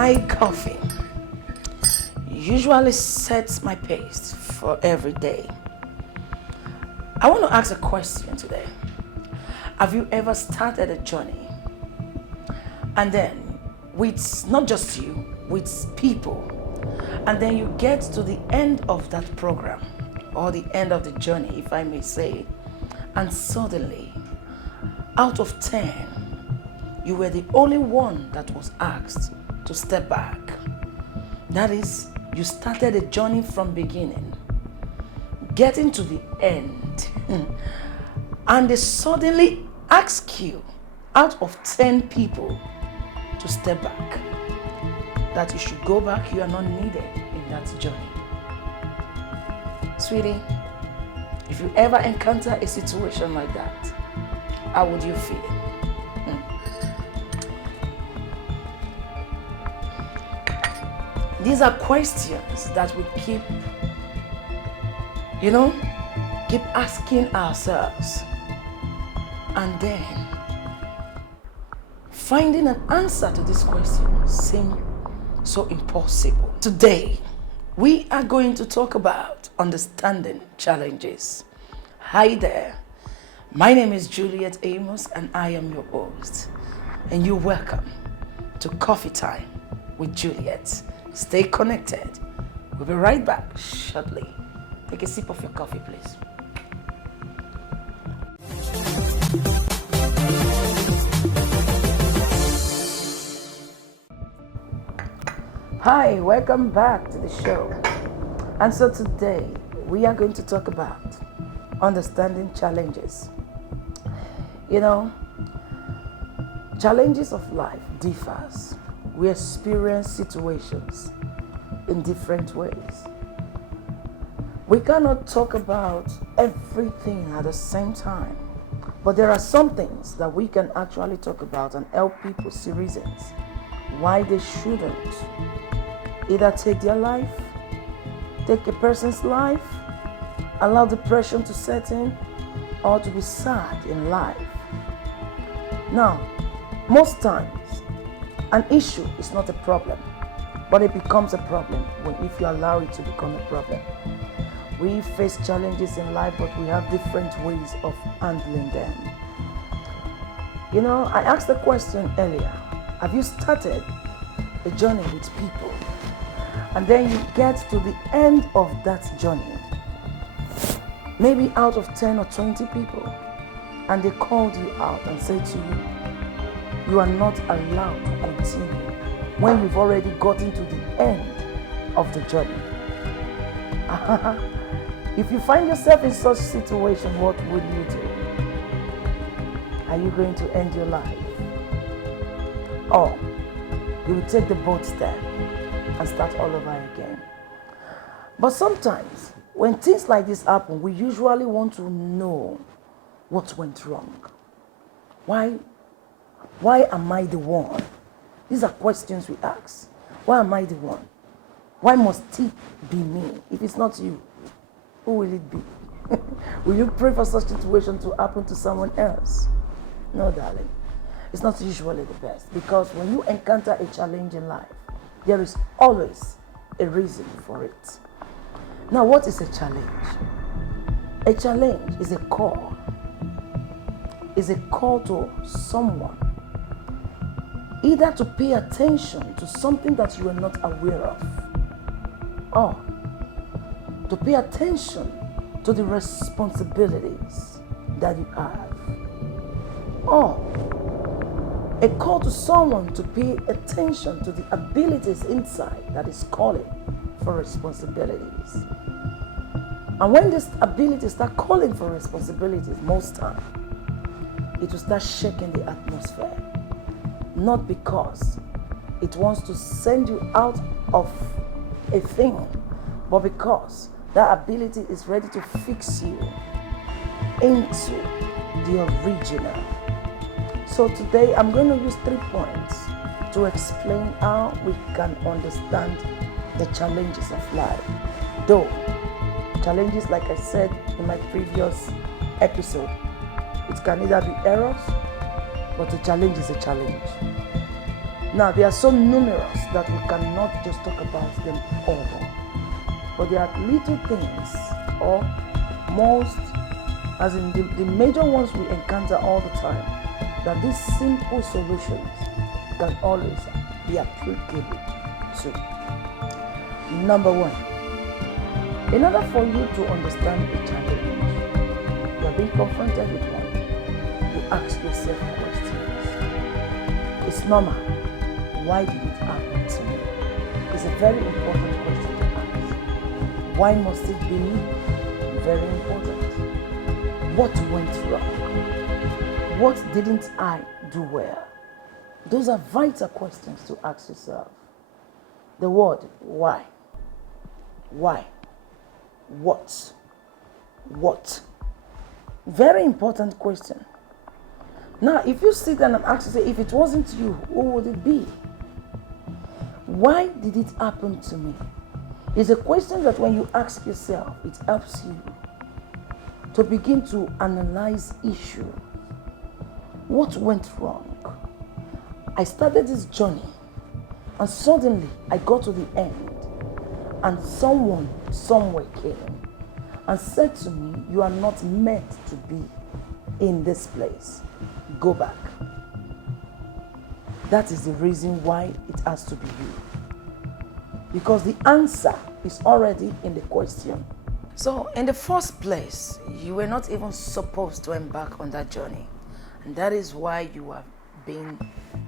My coffee usually sets my pace for every day. I want to ask a question today. Have you ever started a journey and then with not just you, with people, and then you get to the end of that program or the end of the journey, if I may say, and suddenly, out of 10, you were the only one that was asked to step back. That is, you started a journey from beginning, getting to the end, and they suddenly ask you, out of 10 people, to step back. That you should go back, you are not needed in that journey. Sweetie, if you ever encounter a situation like that, how would you feel? These are questions that we keep asking ourselves. And then finding an answer to these questions seems so impossible. Today, we are going to talk about understanding challenges. Hi there. My name is Juliet Amos and I am your host. And you're welcome to Coffee Time with Juliet. Stay connected. We'll be right back shortly. Take a sip of your coffee, please. Hi, welcome back to the show. And so today, we are going to talk about understanding challenges. Challenges of life differs. We experience situations in different ways. We cannot talk about everything at the same time, but there are some things that we can actually talk about and help people see reasons why they shouldn't either take their life, take a person's life, allow depression to set in, or to be sad in life. Now, most times, an issue is not a problem, but it becomes a problem if you allow it to become a problem. We face challenges in life, but we have different ways of handling them. I asked the question earlier, have you started a journey with people, and then you get to the end of that journey, maybe out of 10 or 20 people, and they called you out and said to you, you are not allowed to continue when you've already gotten to the end of the journey. If you find yourself in such a situation, what would you do? Are you going to end your life? Or you will take the bold step and start all over again? But sometimes, when things like this happen, we usually want to know what went wrong. Why am I the one? These are questions we ask. Why am I the one? Why must it be me? If it's not you, who will it be? Will you pray for such a situation to happen to someone else? No, darling. It's not usually the best, because when you encounter a challenge in life, there is always a reason for it. Now, what is a challenge? A challenge is a call. It's a call to someone, either to pay attention to something that you are not aware of, or to pay attention to the responsibilities that you have, or a call to someone to pay attention to the abilities inside that is calling for responsibilities. And when these abilities start calling for responsibilities, most time, it will start shaking the atmosphere. Not because it wants to send you out of a thing, but because that ability is ready to fix you into the original. So today I'm going to use 3 points to explain how we can understand the challenges of life. Though challenges, like I said in my previous episode, it can either be errors, but a challenge is a challenge. Now, they are so numerous that we cannot just talk about them all. But there are little things, or most, as in the major ones we encounter all the time, that these simple solutions can always be applicable to. Number one, in order for you to understand a challenge, you are being confronted with one, you ask yourself questions. It's normal. Why did it happen to me? It's a very important question to ask. Why must it be me? Very important. What went wrong? What didn't I do well? Those are vital questions to ask yourself. The word why. Why? What? What? Very important question. Now, if you sit down and ask yourself, if it wasn't you, who would it be? Why did it happen to me? It's a question that when you ask yourself, it helps you to begin to analyze issues. What went wrong? I started this journey and suddenly I got to the end and someone somewhere came and said to me, you are not meant to be in this place. Go back. That is the reason why it has to be you. Because the answer is already in the question. So in the first place, you were not even supposed to embark on that journey. And that is why you are being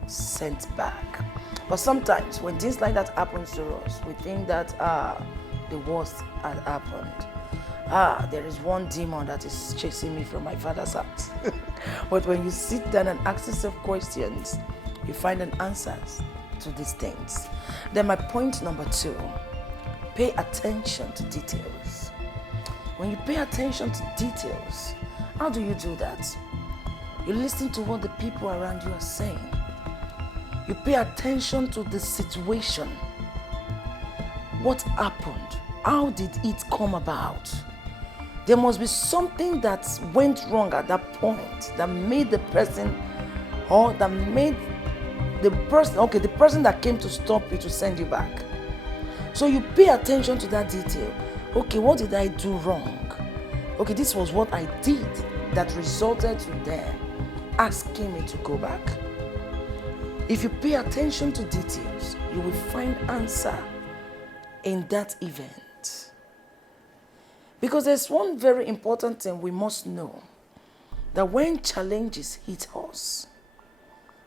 sent back. But sometimes when things like that happens to us, we think that the worst had happened. There is one demon that is chasing me from my father's house. But when you sit down and ask yourself questions, you find an answers to these things. Then my point number 2, pay attention to details. When you pay attention to details, how do you do that? You listen to what the people around you are saying. You pay attention to the situation. What happened? How did it come about? There must be something that went wrong at that point that made the person, or that made the person that came to stop you to send you back. So you pay attention to that detail. Okay, what did I do wrong? Okay, this was what I did that resulted to them asking me to go back. If you pay attention to details, you will find answer in that event. Because there's one very important thing we must know, that when challenges hit us,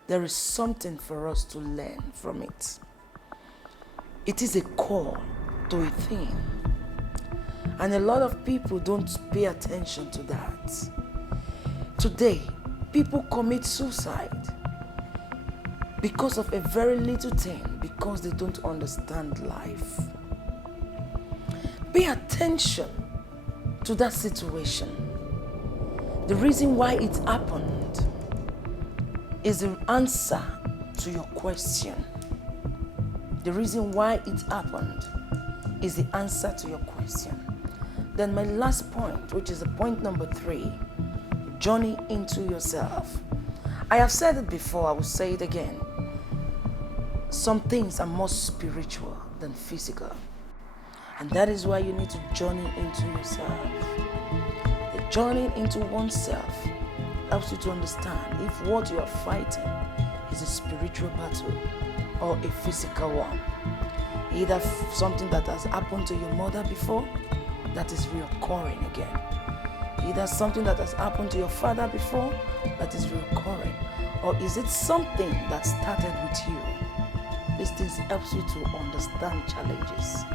there is something for us to learn from it. It is a call to a thing. And a lot of people don't pay attention to that. Today, people commit suicide because of a very little thing, because they don't understand life. Pay attention to that situation. The reason why it happened is the answer to your question. The reason why it happened is the answer to your question. Then my last point, which is the point number 3, journey into yourself. I have said it before, I will say it again. Some things are more spiritual than physical. And that is why you need to journey into yourself. The journey into oneself helps you to understand if what you are fighting is a spiritual battle or a physical one. Either something that has happened to your mother before that is reoccurring again. Either something that has happened to your father before that is reoccurring. Or is it something that started with you? These things helps you to understand challenges.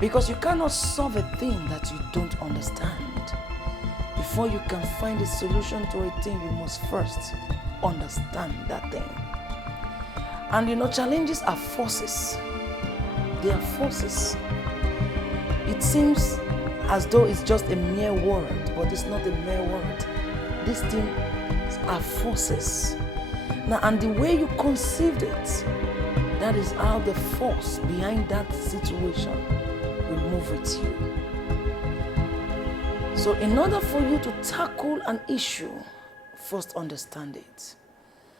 Because you cannot solve a thing that you don't understand. Before you can find a solution to a thing, you must first understand that thing. And challenges are forces. They are forces. It seems as though it's just a mere word, but it's not a mere word. These things are forces. Now, and the way you conceived it, that is how the force behind that situation will move with you. So in order for you to tackle an issue, first understand it.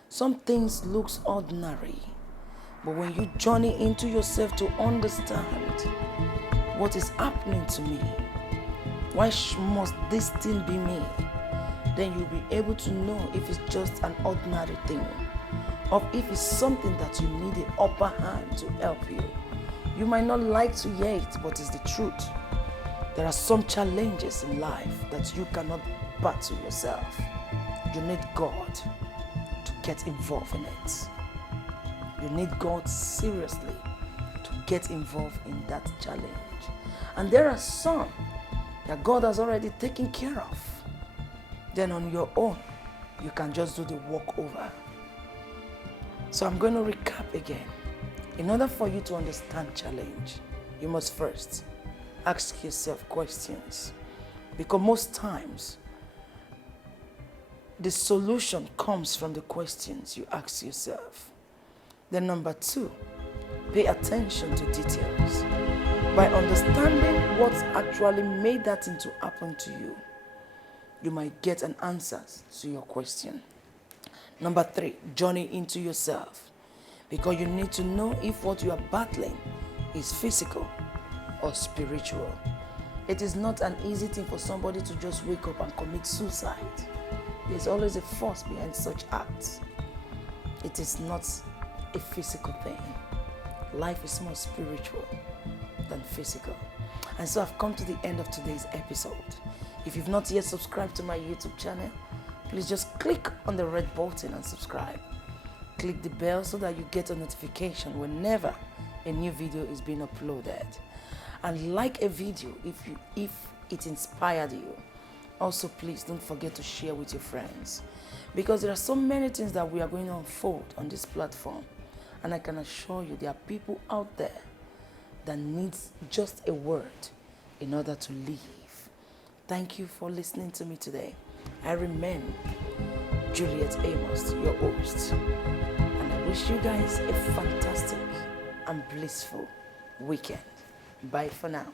Some things looks ordinary, But when you journey into yourself to understand what is happening to me, why must this thing be me? Then you'll be able to know if it's just an ordinary thing, or if it's something that you need an upper hand to help you. You might not like to hear it, but it's the truth. There are some challenges in life that you cannot battle yourself. You need God to get involved in it. You need God seriously to get involved in that challenge. And there are some that God has already taken care of. Then on your own, you can just do the walkover. So I'm going to recap again. In order for you to understand challenge, you must first ask yourself questions. Because most times, the solution comes from the questions you ask yourself. Then number 2, pay attention to details. By understanding what actually made that thing to happen to you, you might get an answer to your question. Number 3, journey into yourself. Because you need to know if what you are battling is physical or spiritual. It is not an easy thing for somebody to just wake up and commit suicide. There's always a force behind such acts. It is not a physical thing. Life is more spiritual than physical. And so I've come to the end of today's episode. If you've not yet subscribed to my YouTube channel, please just click on the red button and subscribe. Click the bell so that you get a notification whenever a new video is being uploaded. And like a video if it inspired you. Also, please don't forget to share with your friends, because there are so many things that we are going to unfold on this platform, and I can assure you there are people out there that needs just a word in order to live. Thank you for listening to me today. I remain Juliet Amos, your host, and I wish you guys a fantastic and blissful weekend. Bye for now.